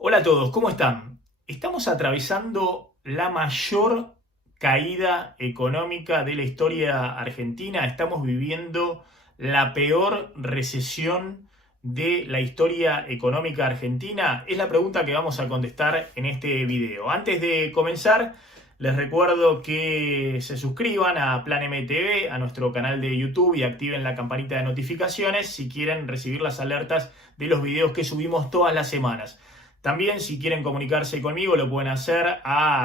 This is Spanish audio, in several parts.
Hola a todos, ¿cómo están? Estamos atravesando la mayor caída económica de la historia argentina. Estamos viviendo la peor recesión de la historia económica argentina. Es la pregunta que vamos a contestar en este video. Antes de comenzar, les recuerdo que se suscriban a Plan MTV, a nuestro canal de YouTube, y activen la campanita de notificaciones si quieren recibir las alertas de los videos que subimos todas las semanas. También, si quieren comunicarse conmigo, lo pueden hacer a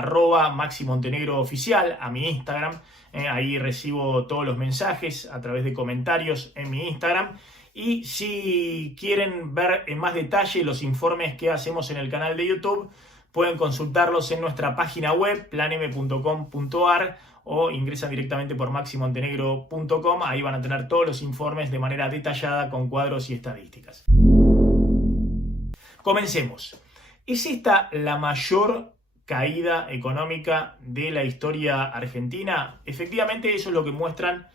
@MaxiMontenegroOficial, a mi Instagram. Ahí recibo todos los mensajes a través de comentarios en mi Instagram. Y si quieren ver en más detalle los informes que hacemos en el canal de YouTube, pueden consultarlos en nuestra página web, planm.com.ar, o ingresan directamente por maximontenegro.com. Ahí van a tener todos los informes de manera detallada con cuadros y estadísticas. Comencemos. ¿Es esta la mayor caída económica de la historia argentina? Efectivamente, eso es lo que muestran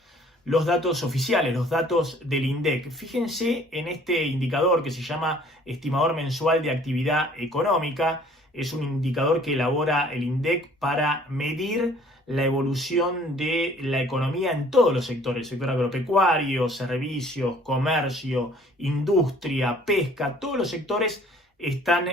los datos oficiales, los datos del INDEC. Fíjense en este indicador que se llama Estimador Mensual de Actividad Económica. Es un indicador que elabora el INDEC para medir la evolución de la economía en todos los sectores: sector agropecuario, servicios, comercio, industria, pesca. Todos los sectores están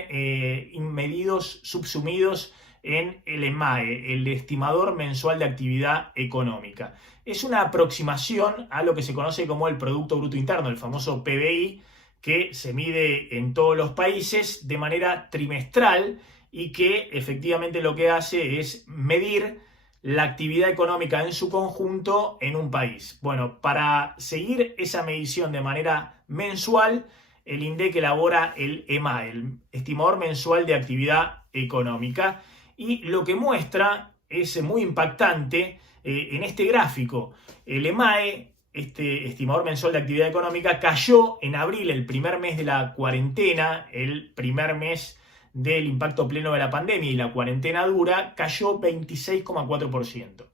medidos, subsumidos en el EMAE, el Estimador Mensual de Actividad Económica. Es una aproximación a lo que se conoce como el Producto Bruto Interno, el famoso PBI, que se mide en todos los países de manera trimestral y que efectivamente lo que hace es medir la actividad económica en su conjunto en un país. Bueno, para seguir esa medición de manera mensual, el INDEC elabora el EMAE, el Estimador Mensual de Actividad Económica, y lo que muestra es muy impactante en este gráfico. El EMAE, este Estimador Mensual de Actividad Económica, cayó en abril, el primer mes de la cuarentena, el primer mes del impacto pleno de la pandemia y la cuarentena dura, cayó 26,4%.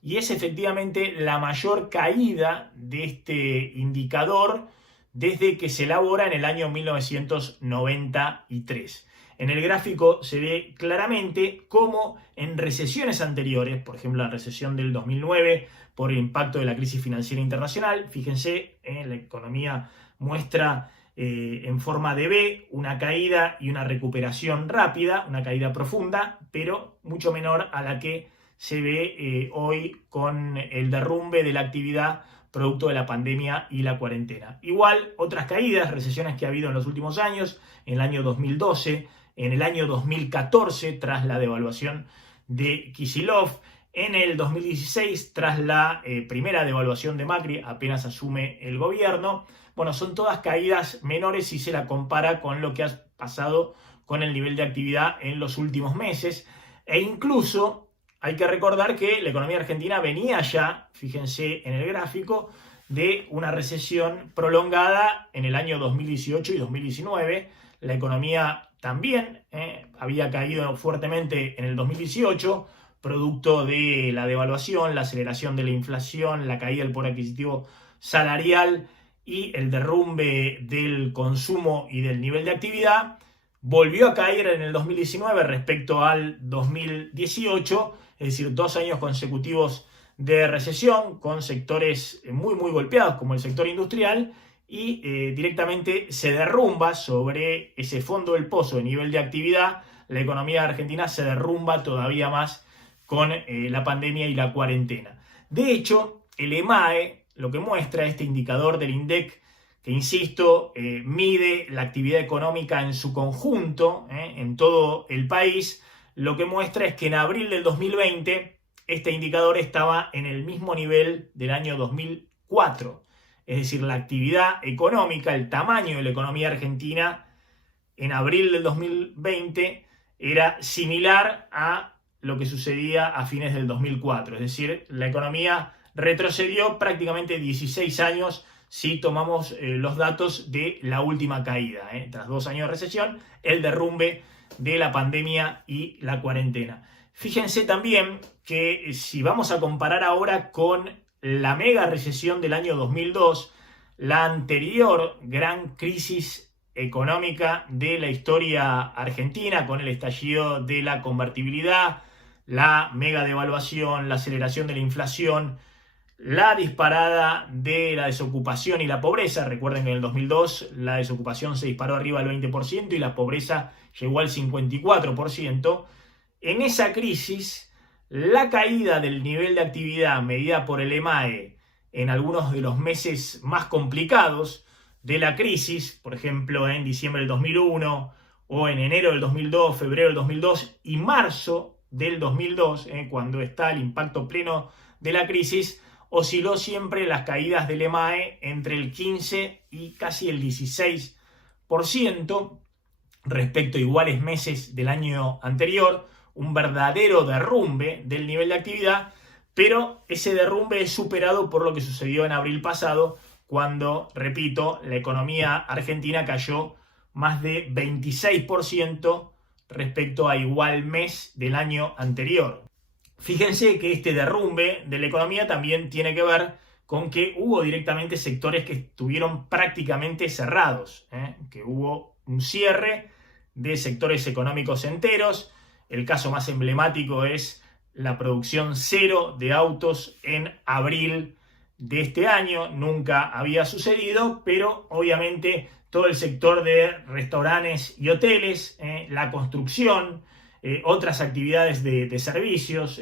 Y es efectivamente la mayor caída de este indicador desde que se elabora en el año 1993. En el gráfico se ve claramente cómo en recesiones anteriores, por ejemplo la recesión del 2009, por el impacto de la crisis financiera internacional, fíjense, la economía muestra en forma de V una caída y una recuperación rápida, una caída profunda, pero mucho menor a la que se ve hoy con el derrumbe de la actividad producto de la pandemia y la cuarentena. Igual, otras caídas, recesiones que ha habido en los últimos años: en el año 2012, en el año 2014, tras la devaluación de Kicillof, en el 2016, tras la primera devaluación de Macri, apenas asume el gobierno. Bueno, son todas caídas menores si se la compara con lo que ha pasado con el nivel de actividad en los últimos meses. E incluso hay que recordar que la economía argentina venía ya, fíjense en el gráfico, de una recesión prolongada en el año 2018 y 2019. La economía también había caído fuertemente en el 2018, producto de la devaluación, la aceleración de la inflación, la caída del poder adquisitivo salarial y el derrumbe del consumo y del nivel de actividad. Volvió a caer en el 2019 respecto al 2018, es decir, 2 años consecutivos de recesión, con sectores muy golpeados como el sector industrial, y directamente se derrumba sobre ese fondo del pozo de nivel de actividad. La economía argentina se derrumba todavía más con la pandemia y la cuarentena. De hecho, el EMAE, lo que muestra este indicador del INDEC, que insisto, mide la actividad económica en su conjunto, en todo el país, lo que muestra es que en abril del 2020 este indicador estaba en el mismo nivel del año 2004. Es decir, la actividad económica, el tamaño de la economía argentina en abril del 2020 era similar a lo que sucedía a fines del 2004. Es decir, la economía retrocedió prácticamente 16 años si tomamos los datos de la última caída. Tras 2 años de recesión, el derrumbe de la pandemia y la cuarentena. Fíjense también que si vamos a comparar ahora con la mega recesión del año 2002, la anterior gran crisis económica de la historia argentina, con el estallido de la convertibilidad, la mega devaluación, la aceleración de la inflación, la disparada de la desocupación y la pobreza. Recuerden que en el 2002 la desocupación se disparó arriba del 20% y la pobreza llegó al 54%. En esa crisis, la caída del nivel de actividad medida por el EMAE en algunos de los meses más complicados de la crisis, por ejemplo en diciembre del 2001 o en enero del 2002, febrero del 2002 y marzo del 2002, cuando está el impacto pleno de la crisis, osciló siempre las caídas del EMAE entre el 15 y casi el 16% respecto a iguales meses del año anterior, un verdadero derrumbe del nivel de actividad, pero ese derrumbe es superado por lo que sucedió en abril pasado, cuando, repito, la economía argentina cayó más de 26% respecto a igual mes del año anterior. Fíjense que este derrumbe de la economía también tiene que ver con que hubo directamente sectores que estuvieron prácticamente cerrados, que hubo un cierre de sectores económicos enteros. El caso más emblemático es la producción cero de autos en abril de este año. Nunca había sucedido, pero obviamente todo el sector de restaurantes y hoteles, la construcción, otras actividades de servicios,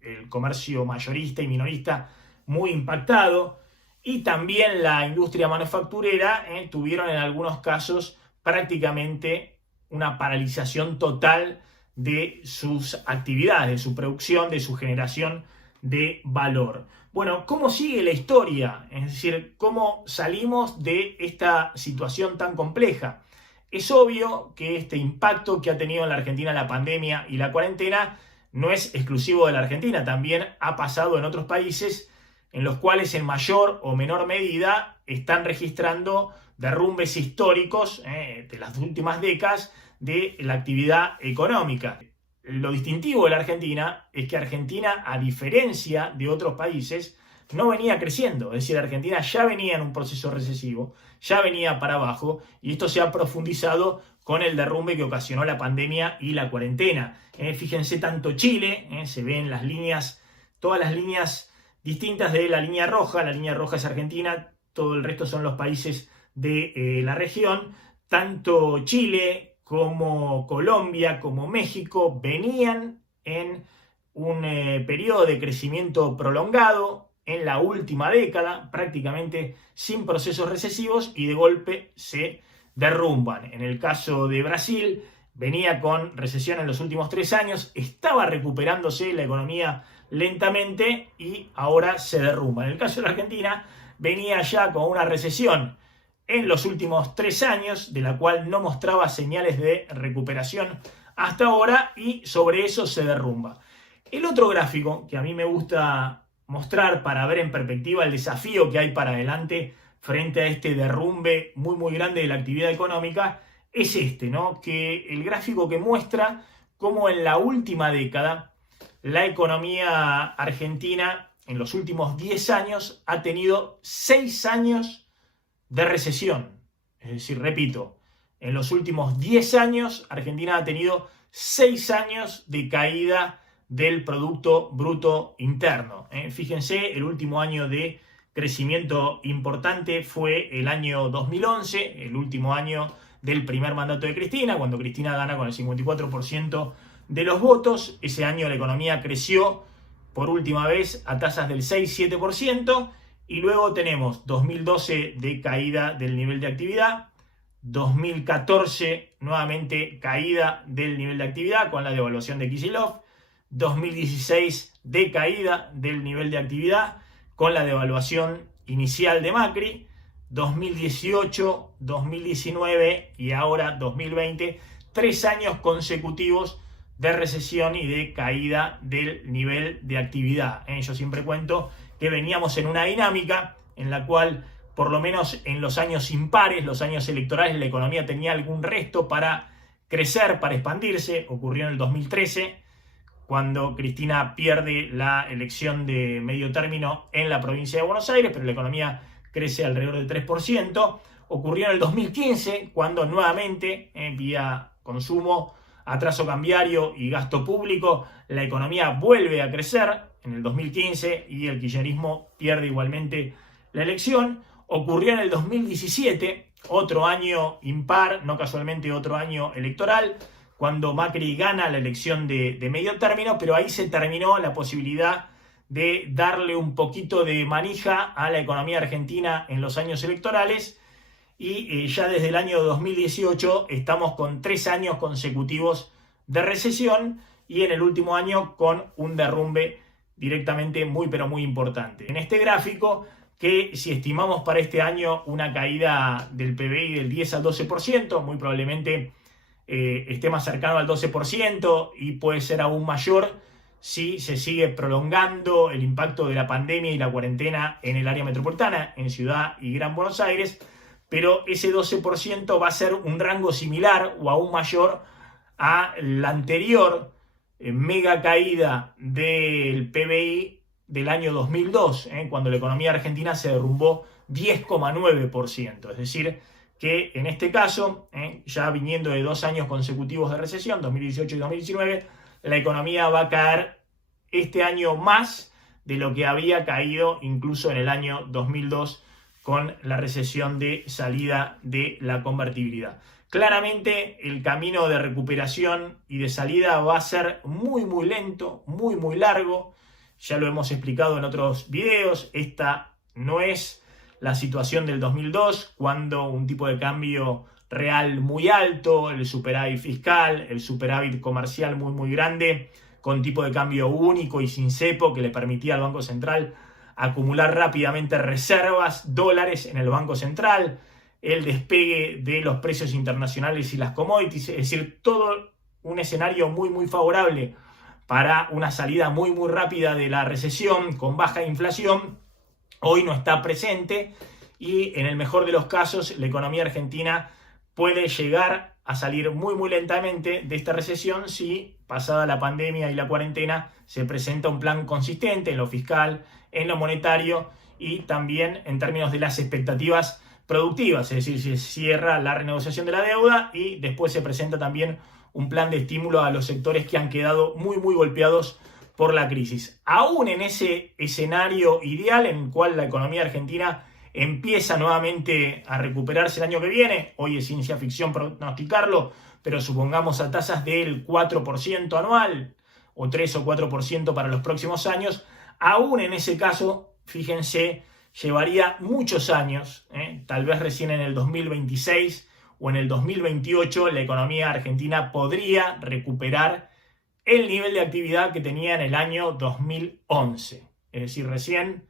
el comercio mayorista y minorista muy impactado, y también la industria manufacturera tuvieron en algunos casos prácticamente una paralización total de sus actividades, de su producción, de su generación de valor. Bueno, ¿cómo sigue la historia? Es decir, ¿cómo salimos de esta situación tan compleja? Es obvio que este impacto que ha tenido en la Argentina la pandemia y la cuarentena no es exclusivo de la Argentina, también ha pasado en otros países en los cuales en mayor o menor medida están registrando derrumbes históricos de las últimas décadas de la actividad económica. Lo distintivo de la Argentina es que Argentina, a diferencia de otros países, no venía creciendo. Es decir, Argentina ya venía en un proceso recesivo, ya venía para abajo, y esto se ha profundizado con el derrumbe que ocasionó la pandemia y la cuarentena. Fíjense, tanto Chile, se ven las líneas, todas las líneas distintas de la línea roja es Argentina, todo el resto son los países de la región. Tanto Chile como Colombia, como México, venían en un periodo de crecimiento prolongado en la última década, prácticamente sin procesos recesivos, y de golpe se derrumban. En el caso de Brasil, venía con recesión en los últimos 3 años, estaba recuperándose la economía lentamente y ahora se derrumba. En el caso de la Argentina, venía ya con una recesión en los últimos 3 años, de la cual no mostraba señales de recuperación hasta ahora, y sobre eso se derrumba. El otro gráfico que a mí me gusta mostrar para ver en perspectiva el desafío que hay para adelante frente a este derrumbe muy muy grande de la actividad económica es este, ¿no? Que el gráfico que muestra cómo en la última década la economía argentina en los últimos 10 años ha tenido 6 años de recesión. Es decir, repito, en los últimos 10 años Argentina ha tenido 6 años de caída del Producto Bruto Interno. Fíjense, el último año de crecimiento importante fue el año 2011, el último año del primer mandato de Cristina, cuando Cristina gana con el 54% de los votos. Ese año la economía creció por última vez a tasas del 6-7%, y luego tenemos 2012 de caída del nivel de actividad, 2014 nuevamente caída del nivel de actividad con la devaluación de Kicillof, 2016 de caída del nivel de actividad con la devaluación inicial de Macri, 2018, 2019 y ahora 2020, 3 años consecutivos de recesión y de caída del nivel de actividad. Yo siempre cuento que veníamos en una dinámica en la cual, por lo menos en los años impares, los años electorales, la economía tenía algún resto para crecer, para expandirse. Ocurrió en el 2013, cuando Cristina pierde la elección de medio término en la provincia de Buenos Aires, pero la economía crece alrededor del 3%. ocurrió en el 2015, cuando nuevamente, vía consumo, atraso cambiario y gasto público, la economía vuelve a crecer en el 2015 y el kirchnerismo pierde igualmente la elección. Ocurrió en el 2017, otro año impar, no casualmente otro año electoral, cuando Macri gana la elección de medio término, pero ahí se terminó la posibilidad de darle un poquito de manija a la economía argentina en los años electorales, y ya desde el año 2018 estamos con 3 años consecutivos de recesión y en el último año con un derrumbe directamente muy pero muy importante. En este gráfico, que si estimamos para este año una caída del PBI del 10 al 12%, muy probablemente esté más cercano al 12% y puede ser aún mayor si se sigue prolongando el impacto de la pandemia y la cuarentena en el área metropolitana, en Ciudad y Gran Buenos Aires, pero ese 12% va a ser un rango similar o aún mayor a la anterior mega caída del PBI del año 2002, cuando la economía argentina se derrumbó 10,9%. Es decir, que en este caso, ya viniendo de 2 años consecutivos de recesión, 2018 y 2019, la economía va a caer este año más de lo que había caído incluso en el año 2002 con la recesión de salida de la convertibilidad. Claramente el camino de recuperación y de salida va a ser muy muy lento, muy muy largo. Ya lo hemos explicado en otros videos. Esta no es la situación del 2002, cuando un tipo de cambio real muy alto, el superávit fiscal, el superávit comercial muy muy grande, con tipo de cambio único y sin cepo, que le permitía al Banco Central acumular rápidamente reservas, dólares en el Banco Central, el despegue de los precios internacionales y las commodities, es decir, todo un escenario muy muy favorable para una salida muy muy rápida de la recesión con baja inflación, hoy no está presente, y en el mejor de los casos la economía argentina puede llegar a salir muy muy lentamente de esta recesión si, pasada la pandemia y la cuarentena, se presenta un plan consistente en lo fiscal, en lo monetario y también en términos de las expectativas productivas, es decir, se cierra la renegociación de la deuda y después se presenta también un plan de estímulo a los sectores que han quedado muy muy golpeados por la crisis. Aún en ese escenario ideal en el cual la economía argentina empieza nuevamente a recuperarse el año que viene, hoy es ciencia ficción pronosticarlo, pero supongamos a tasas del 4% anual o 3 o 4% para los próximos años, aún en ese caso, fíjense, llevaría muchos años, tal vez recién en el 2026 o en el 2028 la economía argentina podría recuperar el nivel de actividad que tenía en el año 2011. Es decir, recién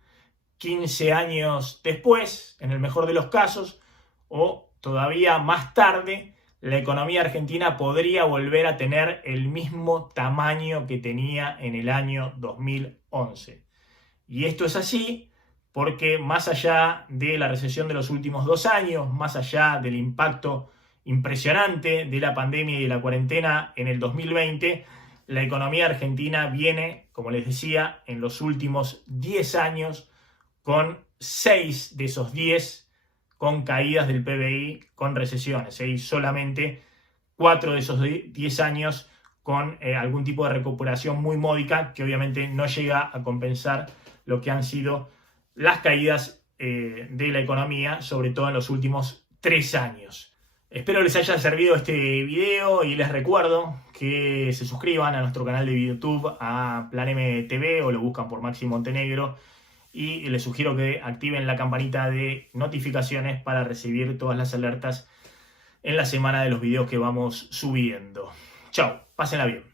15 años después, en el mejor de los casos, o todavía más tarde, la economía argentina podría volver a tener el mismo tamaño que tenía en el año 2011. Y esto es así porque más allá de la recesión de los últimos 2 años, más allá del impacto impresionante de la pandemia y de la cuarentena en el 2020, la economía argentina viene, como les decía, en los últimos 10 años con 6 de esos 10 con caídas del PBI, con recesiones, y solamente 4 de esos 10 años con algún tipo de recuperación muy módica, que obviamente no llega a compensar lo que han sido las caídas de la economía, sobre todo en los últimos 3 años. Espero les haya servido este video y les recuerdo que se suscriban a nuestro canal de YouTube, a Plan M TV, o lo buscan por Maxi Montenegro, y les sugiero que activen la campanita de notificaciones para recibir todas las alertas en la semana de los videos que vamos subiendo. Chao, pásenla bien.